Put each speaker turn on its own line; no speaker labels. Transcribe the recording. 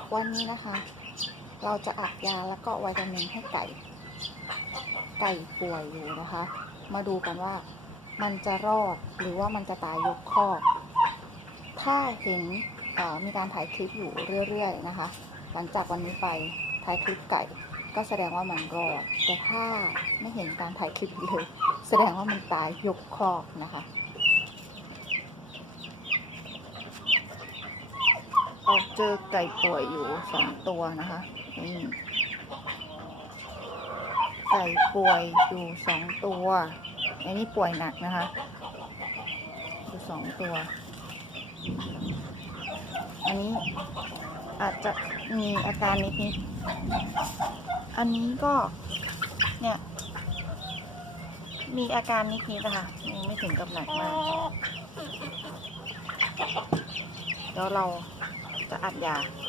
วันนี้นะคะ เราจะอัดยาแล้วก็วิตามินให้ไก่ป่วยอยู่นะคะ มาดูกันว่ามันจะรอดหรือว่ามันจะตายยกคอกถ้าเห็นมีการถ่ายคลิปอยู่เรื่อยๆนะคะหลังจากวันนี้ไปถ่ายคลิปไก่ก็แสดงว่ามันรอดแต่ถ้าไม่เห็นการถ่ายคลิปเลยแสดงว่ามันตายยกคอกนะคะเราเจอไก่ป่วยอยู่2 ตัวนะคะนี่ไก่ป่วยอยู่2 ตัวอันนี้ป่วยหนักนะคะอยู่2 ตัวอันนี้อาจจะมีอาการนิดอันนี้ก็เนี่ยมีอาการนิดนะคะไม่ถึงกับหนักมากเดี๋ยวเราจะอัดยา